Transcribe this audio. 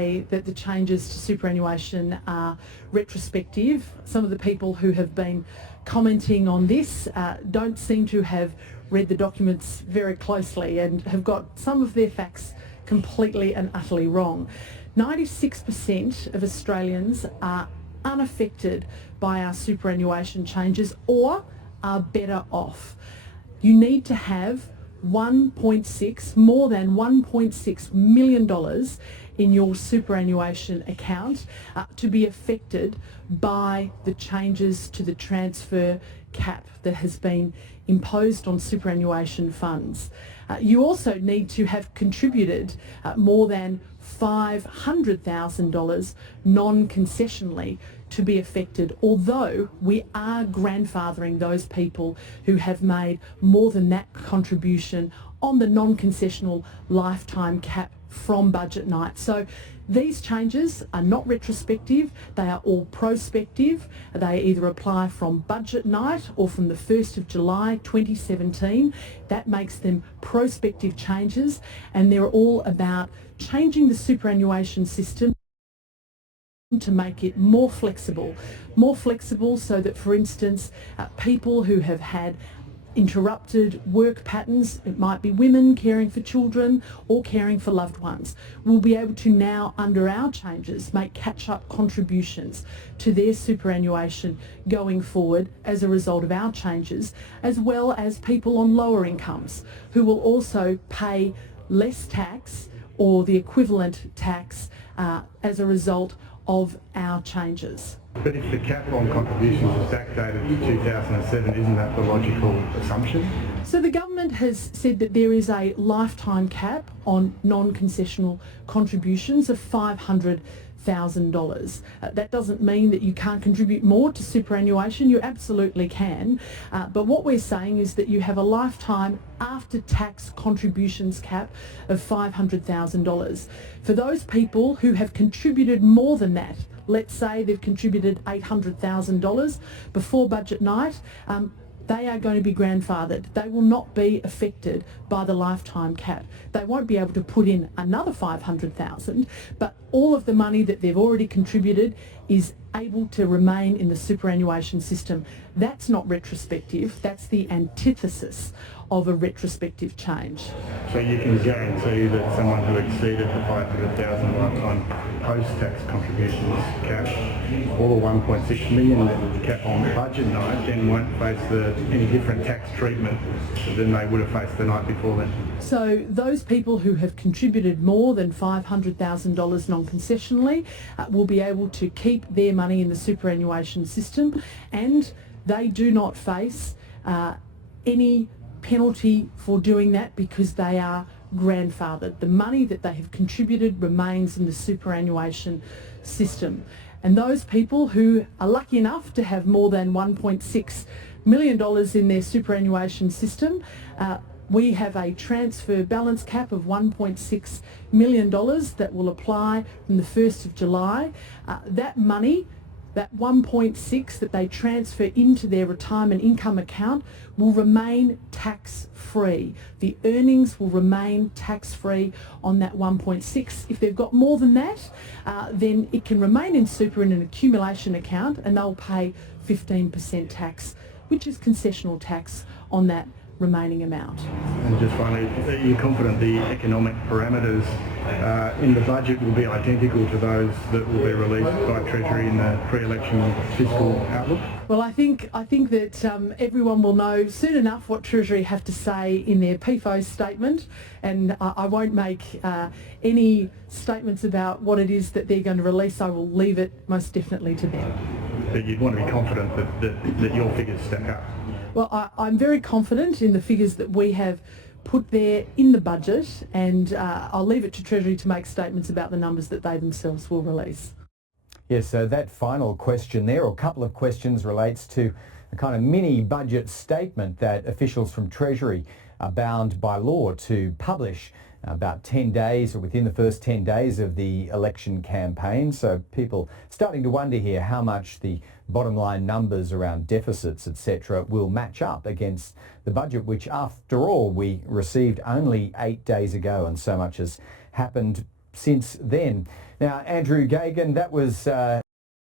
say that the changes to superannuation are retrospective. Some of the people who have been commenting on this don't seem to have read the documents very closely and have got some of their facts completely and utterly wrong. 96% of Australians are unaffected by our superannuation changes or are better off. You need to have more than $1.6 million in your superannuation account to be affected by the changes to the transfer cap that has been imposed on superannuation funds. You also need to have contributed more than $500,000 non-concessionally to be affected, although we are grandfathering those people who have made more than that contribution on the non-concessional lifetime cap from budget night. So these changes are not retrospective, they are all prospective. They either apply from budget night or from the 1st of July 2017. That makes them prospective changes, and they're all about changing the superannuation system to make it more flexible so that, for instance, people who have had interrupted work patterns, it might be women caring for children or caring for loved ones, will be able to now, under our changes, make catch-up contributions to their superannuation going forward as a result of our changes, as well as people on lower incomes who will also pay less tax or the equivalent tax as a result of our changes. But if the cap on contributions is backdated to 2007, isn't that the logical assumption? So the government has said that there is a lifetime cap on non-concessional contributions of $500,000. That doesn't mean that you can't contribute more to superannuation. You absolutely can. But what we're saying is that you have a lifetime after-tax contributions cap of $500,000. For those people who have contributed more than that, let's say they've contributed $800,000 before budget night, they are going to be grandfathered. They will not be affected by the lifetime cap. They won't be able to put in another $500,000, but all of the money that they've already contributed is able to remain in the superannuation system. That's not retrospective, that's the antithesis of a retrospective change. So you can guarantee that someone who exceeded the $500,000 lifetime post-tax contributions cap, or the $1.6 million cap on budget night, then won't face any different tax treatment than they would have faced the night before then? So those people who have contributed more than $500,000 non-concessionally will be able to keep their money in the superannuation system, and they do not face any penalty for doing that because they are grandfathered. The money that they have contributed remains in the superannuation system. And those people who are lucky enough to have more than $1.6 million in their superannuation system, we have a transfer balance cap of $1.6 million that will apply from the 1st of July. That money, that 1.6 that they transfer into their retirement income account, will remain tax-free. The earnings will remain tax-free on that 1.6. If they've got more than that, then it can remain in super in an accumulation account, and they'll pay 15% tax, which is concessional tax on that remaining amount. And just finally, are you confident the economic parameters in the budget will be identical to those that will be released by Treasury in the pre-election fiscal outlook? Well, I think that everyone will know soon enough what Treasury have to say in their PFO statement, and I won't make any statements about what it is that they're going to release. I will leave it most definitely to them. But you'd want to be confident that your figures stack up? Well, I'm very confident in the figures that we have put there in the budget, and I'll leave it to Treasury to make statements about the numbers that they themselves will release. Yes, so that final question there, or a couple of questions, relates to a kind of mini budget statement that officials from Treasury are bound by law to publish about 10 days, or within the first 10 days of the election campaign. So people starting to wonder here how much the bottom line numbers around deficits, etc., will match up against the budget, which after all we received only 8 days ago, and so much has happened since then. Now, Andrew Gagan, that was